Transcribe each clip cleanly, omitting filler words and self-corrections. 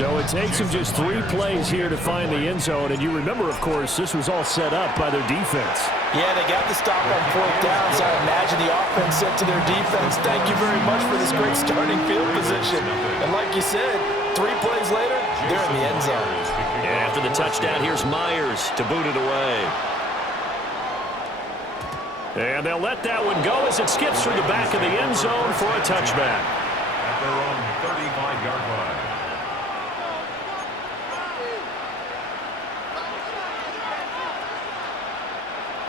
So it takes them just 3 plays here to find the end zone. And you remember, of course, this was all set up by their defense. Yeah, they got the stop on 4th down, so I imagine the offense said to their defense, thank you very much for this great starting field position. And like you said, 3 plays later, they're in the end zone. And after the touchdown, here's Myers to boot it away. And they'll let that one go as it skips through the back of the end zone for a touchback. At their own 35-yard line.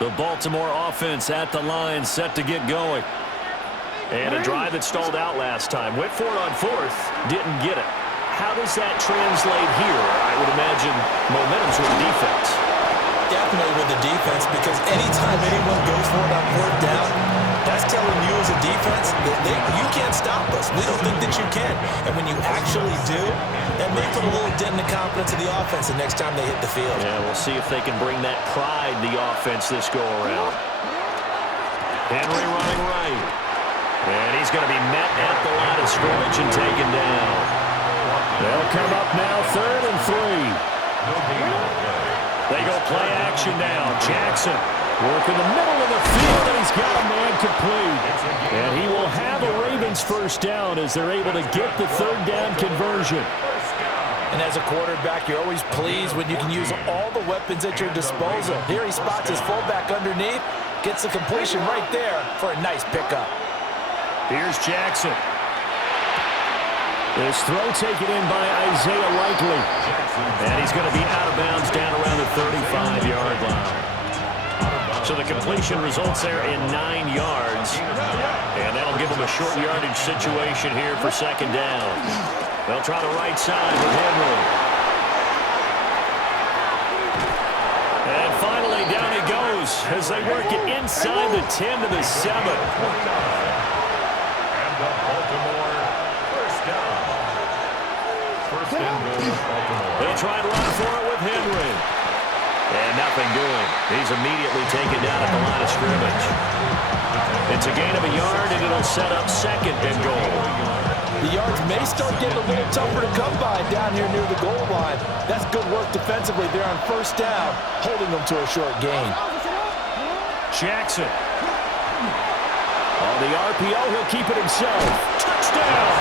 The Baltimore offense at the line, set to get going. And a drive that stalled out last time. Went for it on 4th, didn't get it. How does that translate here? I would imagine momentum's with the defense. Definitely with the defense, because anytime anyone goes for it on 4th down, that's telling you as a defense that you can't stop us. We don't think that you can. And when you actually do, that may put a little dent in the confidence of the offense the next time they hit the field. Yeah, we'll see if they can bring that pride the offense this go-around. Henry running right. And he's going to be met at the line of scrimmage and taken down. They'll come up now 3rd and 3. They go play action now. Jackson working the middle of the field, and he's got a man complete. And he will have a Ravens first down as they're able to get the 3rd down conversion. And as a quarterback, you're always pleased when you can use all the weapons at your disposal. Here he spots his fullback underneath, gets the completion right there for a nice pickup. Here's Jackson. This throw taken in by Isaiah Likely. And he's going to be out of bounds down around the 35-yard line. So the completion results there in 9 yards. And that'll give them a short yardage situation here for 2nd down. They'll try the right side with Henry. And finally, down he goes as they work it inside the 10 to the 7. And the Baltimore first down. First and goal, Baltimore. They try to run for it with Henry. And nothing doing. He's immediately taken down at the line of scrimmage. It's a gain of a yard, and it'll set up 2nd and goal. The yards may start getting a little tougher to come by down here near the goal line. That's good work defensively there on 1st down, holding them to a short gain. Jackson. On the RPO, he'll keep it himself. Touchdown!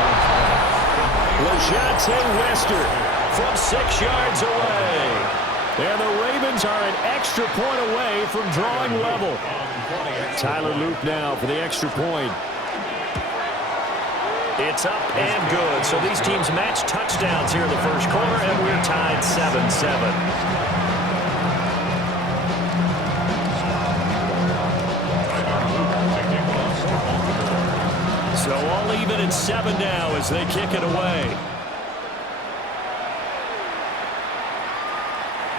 LeJonte Wester from 6 yards away. And the Ravens are an extra point away from drawing level. Tyler Luke now for the extra point. It's up and good. So these teams match touchdowns here in the first quarter, and we're tied 7-7. So all even at 7 now as they kick it away.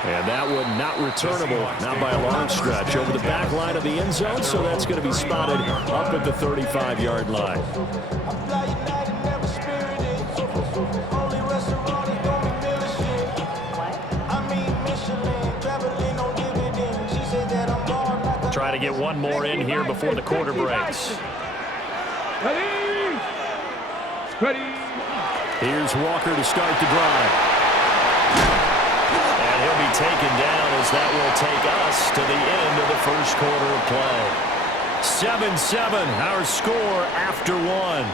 And that one not returnable, not by a long stretch, over the back line of the end zone, so that's going to be spotted up at the 35-yard line. Try to get one more in here before the quarter breaks. Ready? Ready. Here's Walker to start the drive. And he'll be taken down as that will take us to the end of the first quarter of play. 7-7, our score after 1.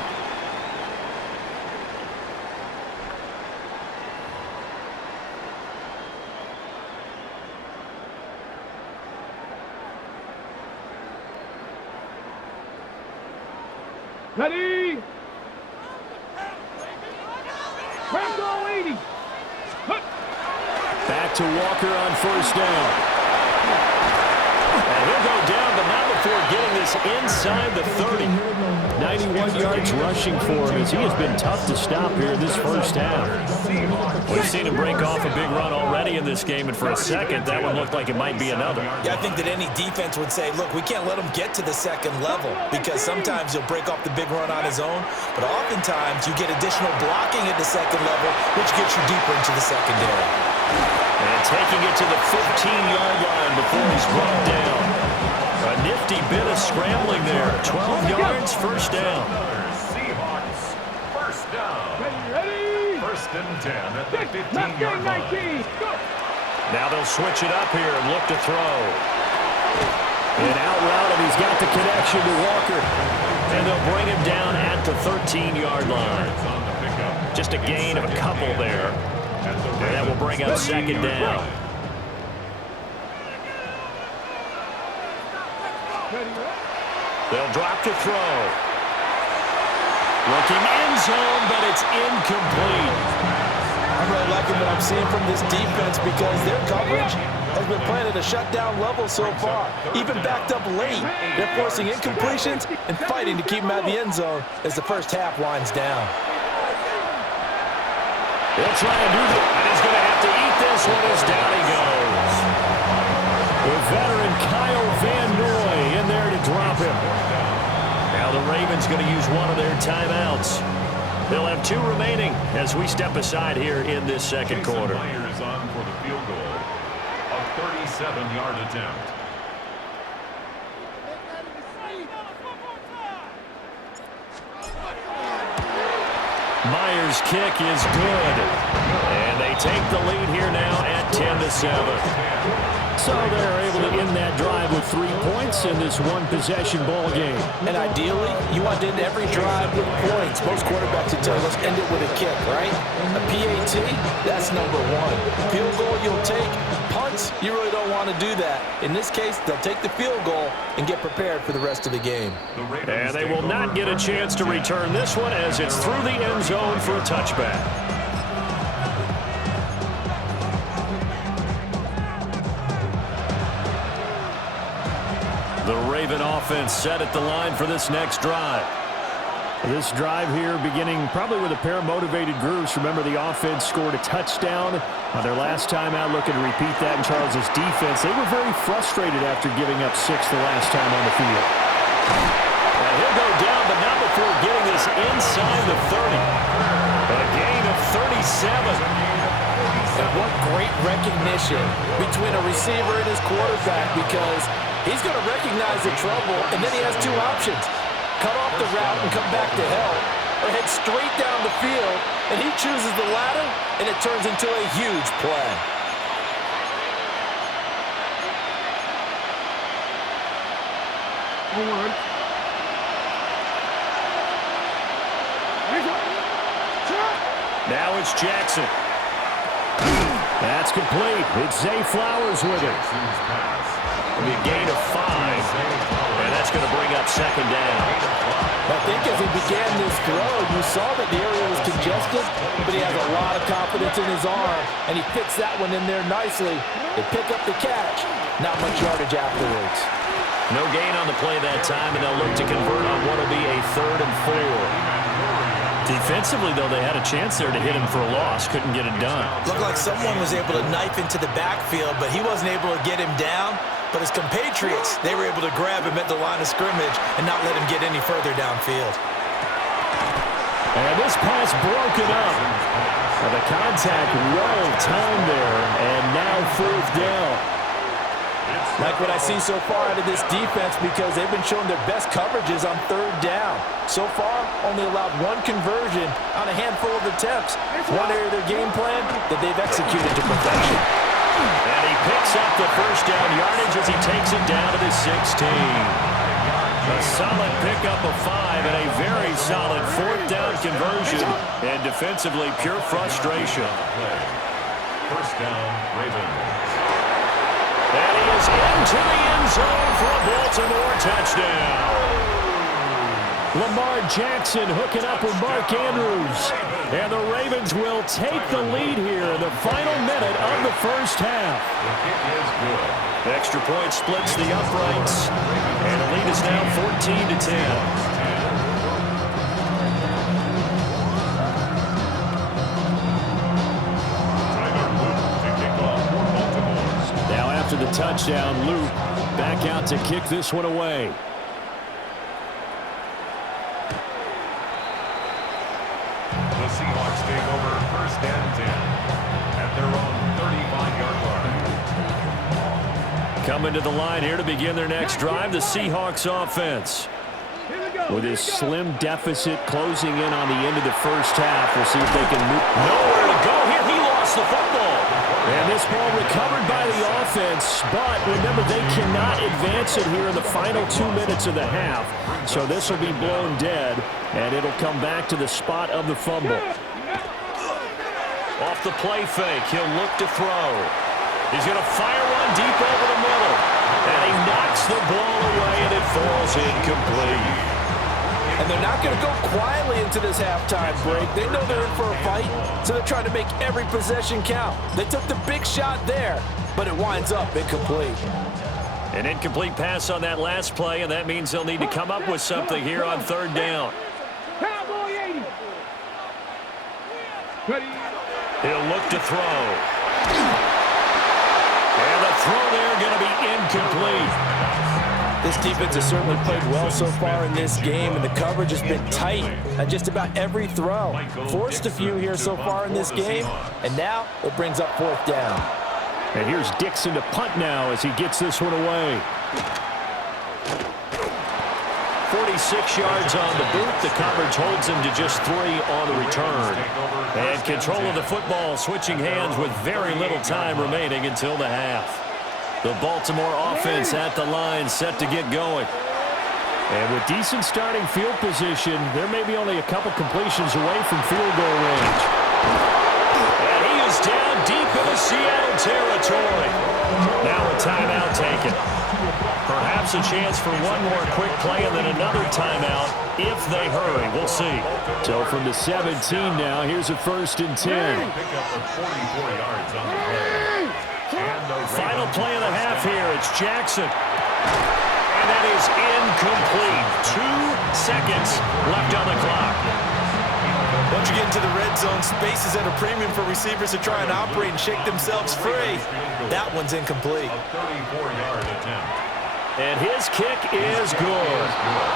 Ready? Rambo 80. Back to Walker on 1st down. And he'll go down, but not before getting this inside the 30. 91 yards rushing for him as he has been tough to stop here this first half. We've seen him break off a big run already in this game, and for a second, that one looked like it might be another. Yeah, I think that any defense would say, look, we can't let him get to the 2nd level because sometimes he'll break off the big run on his own, but oftentimes you get additional blocking at the 2nd level, which gets you deeper into the secondary. And taking it to the 15-yard line before he's brought down. A nifty bit of scrambling there. 12 yards, first down. Seahawks, first down. Ready? First First and 10 at the Left 15-yard game, line. 19. Go. Now they'll switch it up here and look to throw. And out route, and he's got the connection to Walker. And they'll bring him down at the 13-yard line. Yards on the pickup. Just a gain of a couple there. And that will bring up second down. They'll drop to throw. Looking end zone, but it's incomplete. I'm really liking what I'm seeing from this defense because their coverage has been playing at a shutdown level so far. Even backed up late, they're forcing incompletions and fighting to keep them out of the end zone as the first half winds down. They'll try and do that, and he's going to have to eat this one as down he goes. The veteran Kyle Van Noy in there to drop him. Now the Ravens going to use one of their timeouts. They'll have 2 remaining as we step aside here in this second quarter. Myers on for the field goal. A 37-yard attempt. Myers' kick is good. And they take the lead here now at 10-7. So they're able to end that drive with 3 points in this one-possession ball game. And ideally, you want to end every drive with points. Most quarterbacks would tell you, let's end it with a kick, right? A PAT, that's number 1. Field goal you'll take. Punts, you really don't want to do that. In this case, they'll take the field goal and get prepared for the rest of the game. And they will not get a chance to return this one as it's through the end zone for a touchback. The Raven offense set at the line for this next drive. This drive here beginning probably with a pair of motivated groups. Remember, the offense scored a touchdown on their last time out, looking to repeat that in Charles's defense. They were very frustrated after giving up 6 the last time on the field. And he'll go down, but not before getting this inside the 30. A gain of 37. And what great recognition between a receiver and his quarterback, because he's going to recognize the trouble, and then he has 2 options. Cut off the route and come back to help, or head straight down the field, and he chooses the latter, and it turns into a huge play. Now it's Jackson. That's complete. It's Zay Flowers with it. It'll be a gain of 5. And that's going to bring up second down. I think as he began this throw, you saw that the area was congested, but he has a lot of confidence in his arm, and he fits that one in there nicely. They pick up the catch. Not much yardage afterwards. No gain on the play that time, and they'll look to convert on what will be a 3rd and 4. Defensively, though, they had a chance there to hit him for a loss. Couldn't get it done. Looked like someone was able to knife into the backfield, but he wasn't able to get him down. But his compatriots, they were able to grab him at the line of scrimmage and not let him get any further downfield. And this pass broken up. And the contact well timed there, and now 4th down. Like what I see so far out of this defense, because they've been showing their best coverages on 3rd down. So far, only allowed 1 conversion on a handful of attempts. One area of their game plan that they've executed to perfection. And he picks up the first down yardage as he takes it down to the 16. A solid pickup of 5 and a very solid 4th down conversion. And defensively, pure frustration. First down, Ravens. And he is into the end zone for a Baltimore touchdown. Lamar Jackson hooking up with Mark Andrews. And the Ravens will take the lead here in the final minute of the first half. The kick is good. Extra point splits the uprights. And the lead is now 14-10. After the touchdown, Luke back out to kick this one away. The Seahawks take over 1st and 10 at their own 35-yard line. Coming to the line here to begin their next drive, the Seahawks offense. Here we go. with his slim deficit closing in on the end of the first half. We'll see if they can move. Nowhere to go here. He lost the football. And this ball recovered by the offense, but remember, they cannot advance it here in the final 2 minutes of the half. So this will be blown dead, and it'll come back to the spot of the fumble. Off the play fake, he'll look to throw. He's going to fire one deep over the middle. And he knocks the ball away, and it falls incomplete. And they're not going to go quietly into this halftime break. They know they're in for a fight, so they're trying to make every possession count. They took the big shot there, but it winds up incomplete. An incomplete pass on that last play, and that means they'll need to come up with something here on third down. Cowboy 80. Ready. He'll look to throw. And the throw there going to be incomplete. This defense has certainly played well so far in this game, and the coverage has been tight at just about every throw. Forced a few here so far in this game, and now it brings up fourth down. And here's Dixon to punt now as he gets this one away. 46 yards on the boot. The coverage holds him to just 3 on the return. And control of the football switching hands with very little time remaining until the half. The Baltimore offense at the line set to get going. And with decent starting field position, there may be only a couple completions away from field goal range. And he is down deep in the Seattle territory. Now a timeout taken. Perhaps a chance for one more quick play and then another timeout if they hurry. We'll see. So from the 17 now, here's a 1st and 10. Pick up the 44 yards on the play. Final play of the half here. It's Jackson. And that is incomplete. 2 seconds left on the clock. Once you get into the red zone, space is at a premium for receivers to try and operate and shake themselves free. That one's incomplete. A 34-yard attempt. And his kick is good.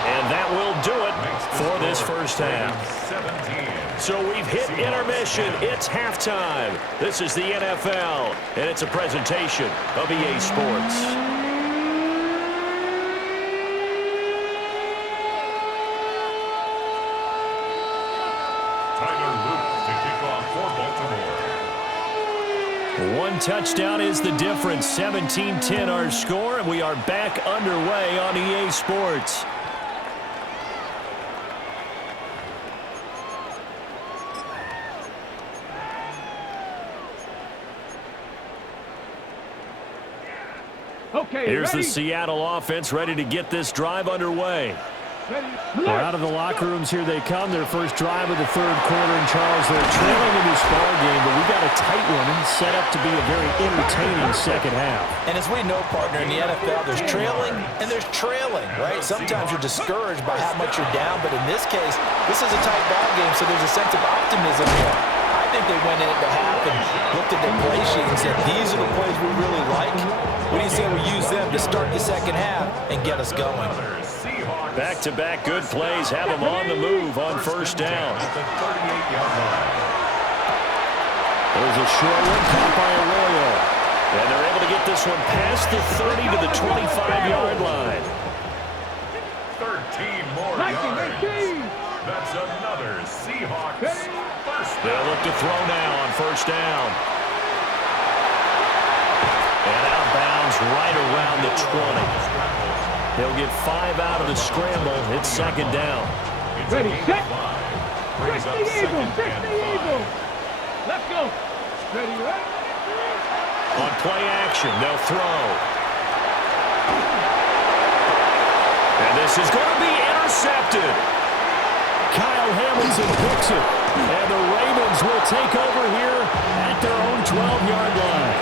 And that will do it for this first half. 17. So we've hit intermission. It's halftime. This is the NFL, and it's a presentation of EA Sports. One touchdown is the difference. 17-10 our score, and we are back underway on EA Sports. Okay, Here's ready? the Seattle offense ready to get this drive underway. Ready. Well, out of the locker rooms here they come. Their first drive of the third quarter. And Charles, they're trailing in this ball game, but we got a tight one set up to be a very entertaining second half. And as we know, partner, in the NFL, there's trailing and there's trailing, right? Sometimes you're discouraged by how much you're down, but in this case, this is a tight ball game, so there's a sense of optimism here. I think they went into half and looked at their play sheet and said, these are the plays we really like. What do you say we use them to start the second half and get us going? Back-to-back good plays have them on the move on first down. There's a short one caught by Arroyo. And they're able to get this one past the 30 to the 25-yard line. 13 more yards. That's another Seahawks first down. They'll look to throw now on first down. And outbounds right around the 20. He'll get 5 out of the scramble. It's second down. Ready, set. Fix the eagle. Fix the eagle. Let's go. Ready, ready. On play action, they'll throw. And this is going to be intercepted. Kyle Hamilton picks it. And the Ravens will take over here at their own 12-yard line.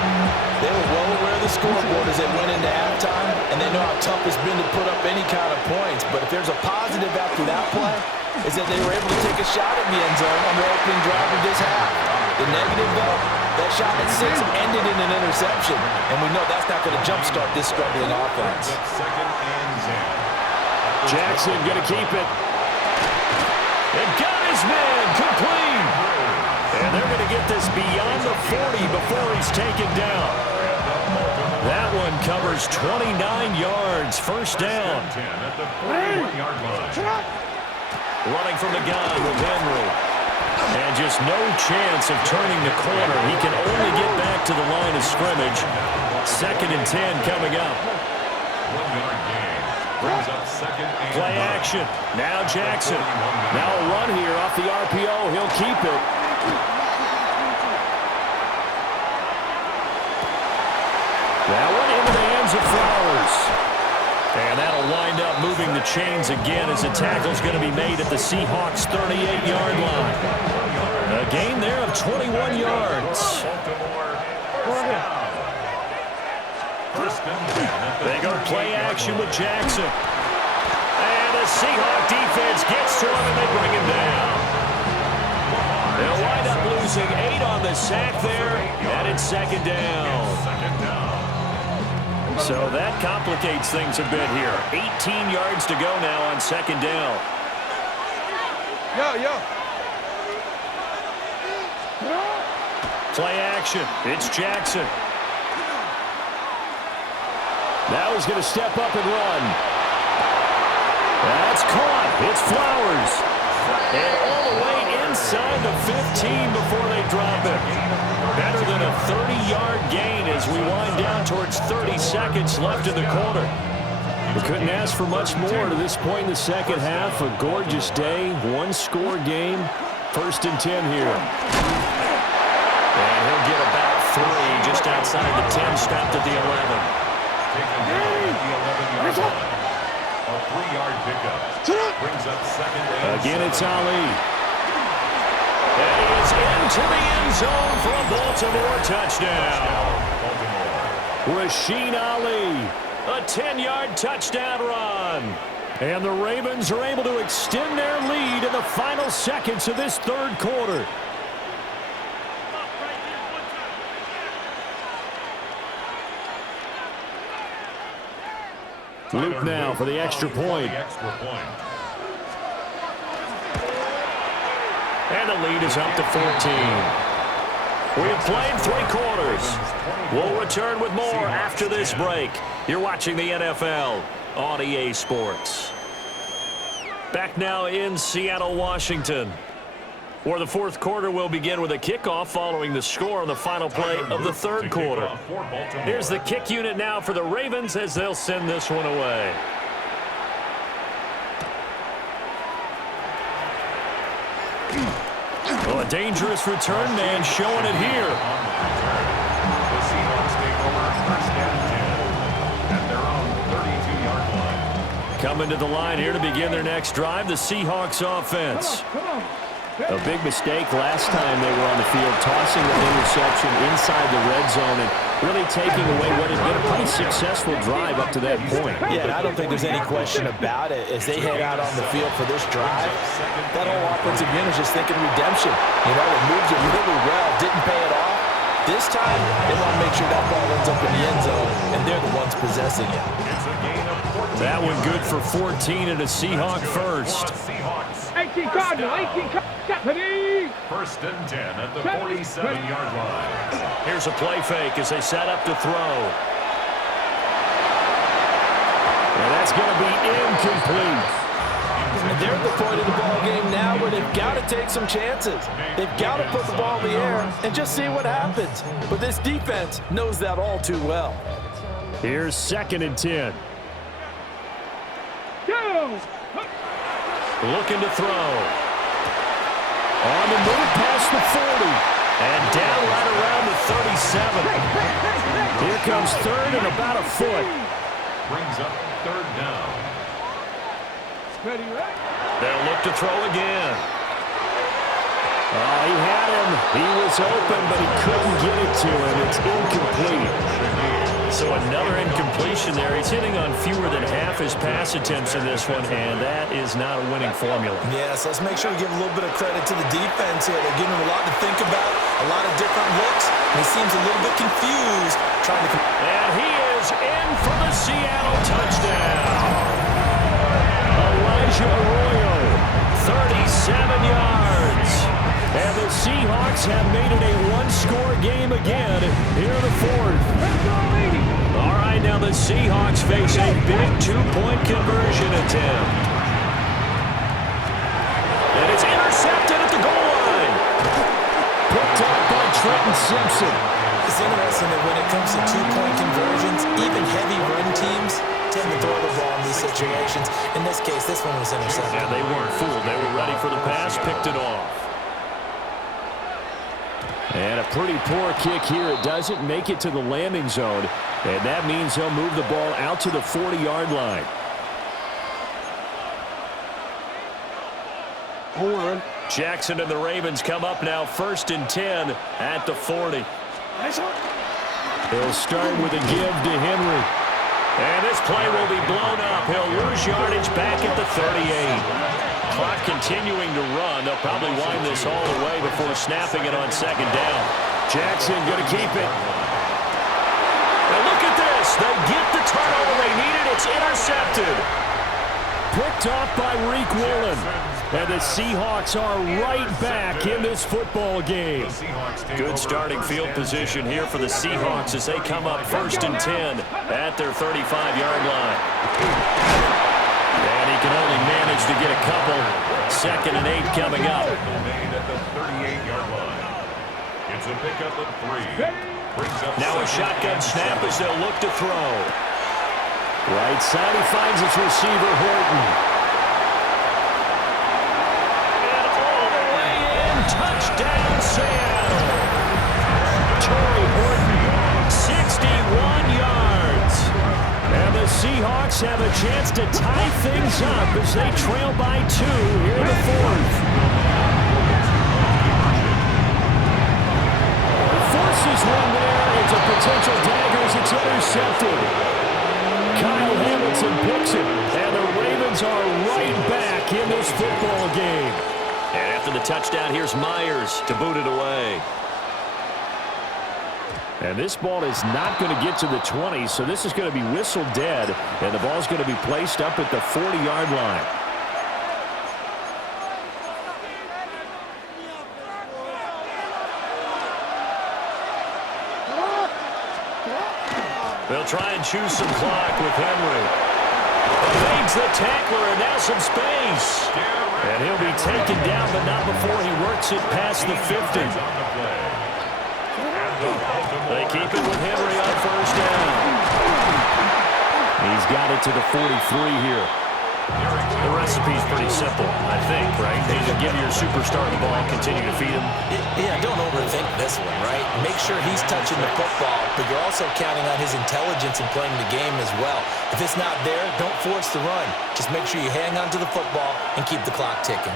They were well aware of the scoreboard as they went into halftime, and they know how tough it's been to put up any kind of points. But if there's a positive after that play, is that they were able to take a shot at the end zone on the opening drive of this half. The negative, though, that shot at 6 ended in an interception, and we know that's not going to jumpstart this struggling offense. Jackson going to keep it. And got his man complete. And they're going to get this beyond the 40 before he's taken down. That one covers 29 yards. First down. 10 at the 41-yard line. Running from the gun with Henry. And just no chance of turning the corner. He can only get back to the line of scrimmage. 2nd and 10 coming up. 1-yard gain. Brings up 2nd and Play 5. action. Now Jackson. Now a run here off the RPO. He'll keep it. That one into the hands of Flowers. And that'll wind up moving the chains again as the tackle's going to be made at the Seahawks' 38-yard line. A gain there of 21 yards. They go play action with Jackson. And the Seahawk defense gets to him and they bring him down. They'll wind up losing 8 on the sack there, and it's 2nd down. So that complicates things a bit here. 18 yards to go now on 2nd down. Yo. Play action. It's Jackson. Now he's going to step up and run. That's caught. It's Flowers. And all the way inside the 15 before they drop it. Better than a 30-yard gain as we wind down towards 30 seconds left in the quarter. We couldn't ask for much more to this point in the second half. A gorgeous day, one-score game. 1st and 10 here. And he'll get about 3 just outside the 10, stopped at the 11. Taken down at the 11-yard line. A 3-yard pickup. Brings up 2nd and Again, it's Ali. And he is into the end zone for a Baltimore touchdown. Rasheen Ali, a 10-yard touchdown run. And the Ravens are able to extend their lead in the final seconds of this 3rd quarter. Luke now for the extra point. And the lead is up to 14. We have played 3 quarters. We'll return with more after this break. You're watching the NFL on EA Sports. Back now in Seattle, Washington, where the 4th quarter will begin with a kickoff following the score on the final play of the 3rd quarter. Here's the kick unit now for the Ravens as they'll send this one away. Well, a dangerous return man showing it here. The Seahawks take over 1st and 10 at their own 32-yard line. Coming to the line here to begin their next drive, the Seahawks offense. Come on. A big mistake last time they were on the field, tossing that interception inside the red zone and really taking away what had been a pretty successful drive up to that point. Yeah, and I don't think there's any question about it. As they head out on the field for this drive, that whole offensive unit is just thinking redemption. You know, it moves it really well, didn't pay it off. This time, they want to make sure that ball ends up in the end zone, and they're the ones possessing it. That one good for 14 and a Seahawk first. 18 Cardinal, 18 Cardinal. 1st and 10 at the 47-yard line. Here's a play fake as they set up to throw. And that's going to be incomplete. And they're at the point of the ball game now where they've got to take some chances. They've got to put the ball in the air and just see what happens. But this defense knows that all too well. Here's 2nd and 10. Looking to throw. On the move past the 40. And down right around the 37. Here comes 3rd and about a foot. Brings up 3rd down. They'll look to throw again. Oh, he had him. He was open, but he couldn't get it to him. It's incomplete. So another incompletion there. He's hitting on fewer than half his pass attempts in this one, and that is not a winning formula. Yes, let's make sure we give a little bit of credit to the defense here. They're giving him a lot to think about, a lot of different looks. He seems a little bit confused trying to... And he is in for the Seattle touchdown. Elijah Arroyo, 37 yards. And the Seahawks have made it a one-score game again here in the fourth. All right, now the Seahawks face a big two-point conversion attempt. And it's intercepted at the goal line. Picked up by Trenton Simpson. It's interesting that when it comes to two-point conversions, even heavy run teams tend to throw the ball in these situations. In this case, this one was intercepted. Yeah, they weren't fooled. They were ready for the pass, picked it off. And a pretty poor kick here. It doesn't make it to the landing zone. And that means he'll move the ball out to the 40-yard line. Hold on. Jackson and the Ravens come up now 1st and 10 at the 40. He'll start with a give to Henry. And this play will be blown up. He'll lose yardage back at the 38. Clock continuing to run. They'll probably wind this all the way before snapping it on 2nd down. Jackson going to keep it. Now look at this. They get the turnover they needed. It's intercepted. Picked off by Reek Woolen. And the Seahawks are right back in this football game. Good starting field position here for the Seahawks as they come up 1st and 10 at their 35-yard line. And he can only manage to get a couple. 2nd and 8 coming up. Made at the 38-yard line. It's a pickup of 3. Now a shotgun snap as they'll look to throw. Right side, he finds his receiver, Horton. Touchdown, Seattle. Torrey Horton, 61 yards. And the Seahawks have a chance to tie things up as they trail by 2 here in the fourth. Forces one there. It's a potential dagger as it's intercepted. Kyle Hamilton picks it. And the Ravens are right back in this football game. And after the touchdown, here's Myers to boot it away. And this ball is not going to get to the 20, so this is going to be whistled dead, and the ball's going to be placed up at the 40-yard line. They'll try and choose some clock with Henry. Leads the tackler, and now some space. And he'll be taken down, but not before he works it past the 50. They keep it with Henry on 1st down. He's got it to the 43 here. The recipe's pretty simple, I think, right? You just give your superstar the ball, continue to feed him. Yeah, don't overthink this one, right? Make sure he's touching the football, but you're also counting on his intelligence in playing the game as well. If it's not there, don't force the run. Just make sure you hang on to the football and keep the clock ticking.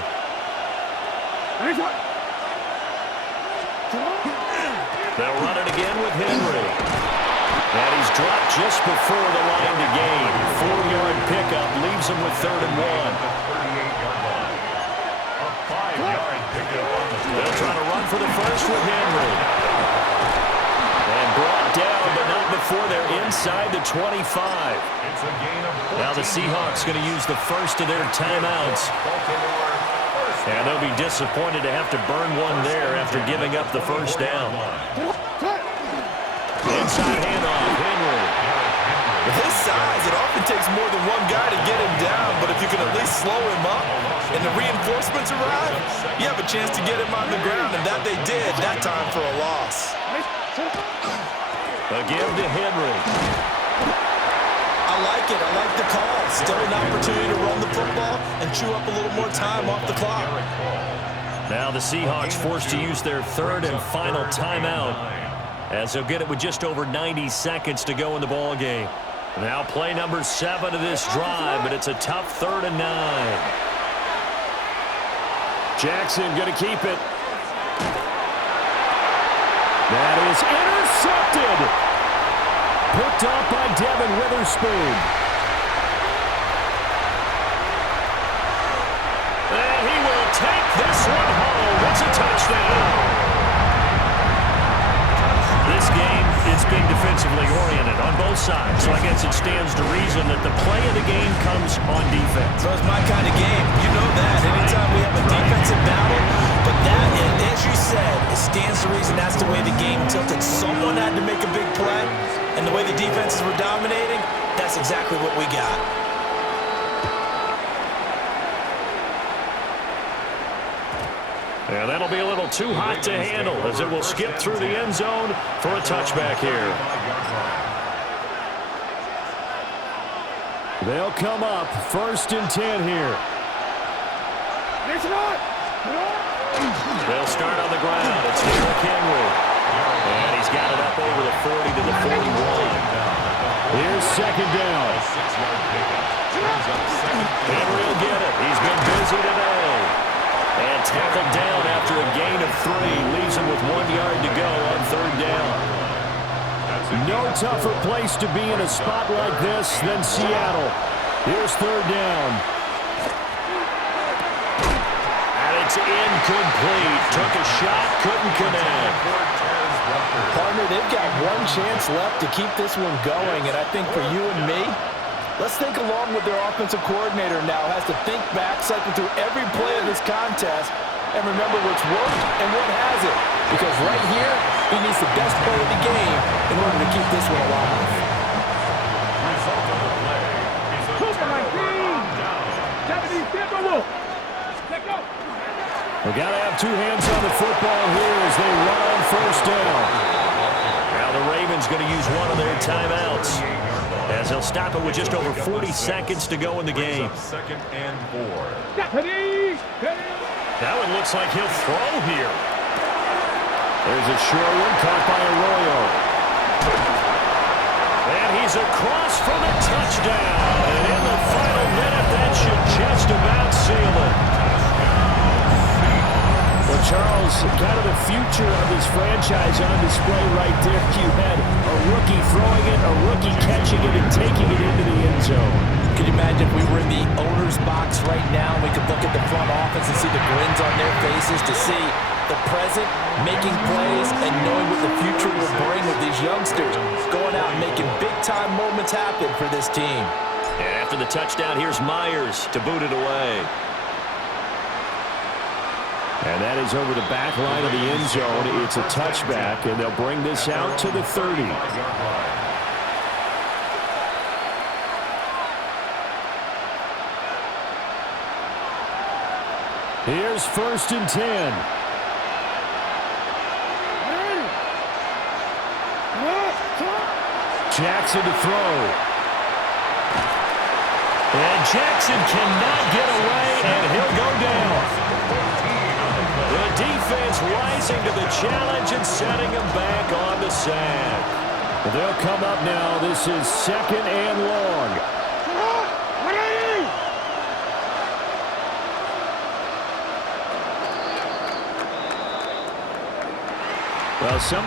They'll run it again with Henry. And he's dropped just before the line to gain. 4-yard pickup leaves him with 3rd and 1. They'll try to run for the first with Henry. And brought down, but not before they're inside the 25. Now the Seahawks going to use the first of their timeouts. And they'll be disappointed to have to burn one there after giving up the 1st down. Inside handoff, Henry. With his size, it often takes more than one guy to get him down, but if you can at least slow him up and the reinforcements arrive, you have a chance to get him on the ground, and that they did, that time for a loss. A give to Henry. I like it. I like the call. Still an opportunity to run the football and chew up a little more time off the clock. Now the Seahawks forced to use their 3rd and final timeout, as they'll get it with just over 90 seconds to go in the ball game. Now play number 7 of this drive, but it's a tough 3rd and 9. Jackson going to keep it. That is intercepted. Picked off by Devin Witherspoon. And he will take this one home. It's a touchdown. This game, it's been defensively oriented on both side. So I guess it stands to reason that the play of the game comes on defense. So it's my kind of game. You know that. Anytime we have a defensive battle, but that, as you said, it stands to reason that's the way the game tilted. Someone had to make a big play, and the way the defenses were dominating, that's exactly what we got. Yeah, that'll be a little too hot to handle as it will skip through the end zone for a touchback here. They'll come up 1st and 10 here. They'll start on the ground. It's Derrick Henry. And he's got it up over the 40 to the 41. Here's 2nd down. Henry will get it. He's been busy today. And tackled down after a gain of 3. Leaves him with 1 yard to go on 3rd down. No tougher place to be in a spot like this than Seattle. Here's 3rd down. And it's incomplete. Took a shot, couldn't connect. Partner, they've got one chance left to keep this one going, and I think for you and me, let's think along with their offensive coordinator now. Has to think back, cycle through every play of this contest, and remember what's worked and what hasn't. Because right here, he needs the best play of the game in order to keep this one alive. Result of the play is a We got to have 2 hands on the football here as they run on 1st down. Now the Ravens going to use one of their timeouts as they'll stop it with just over 40 seconds to go in the game. 2nd and 4. That one looks like he'll throw here. There's a short one caught by Arroyo. And he's across for the touchdown. And in the final minute, that should just about seal it. Well, Charles, kind of the future of this franchise on display right there. You had a rookie throwing it, a rookie catching it, and taking it into the end zone. Can you imagine if we were in the owner's box right now, we could look at the front office and see the grins on their faces, to see the present making plays and knowing what the future will bring with these youngsters going out and making big-time moments happen for this team. And after the touchdown, here's Myers to boot it away. And that is over the back line of the end zone. It's a touchback, and they'll bring this out to the 30. Here's 1st and 10. Jackson to throw. And Jackson cannot get away, and he'll go down. The defense rising to the challenge and setting him back on the sack. They'll come up now. This is 2nd and long. Well, some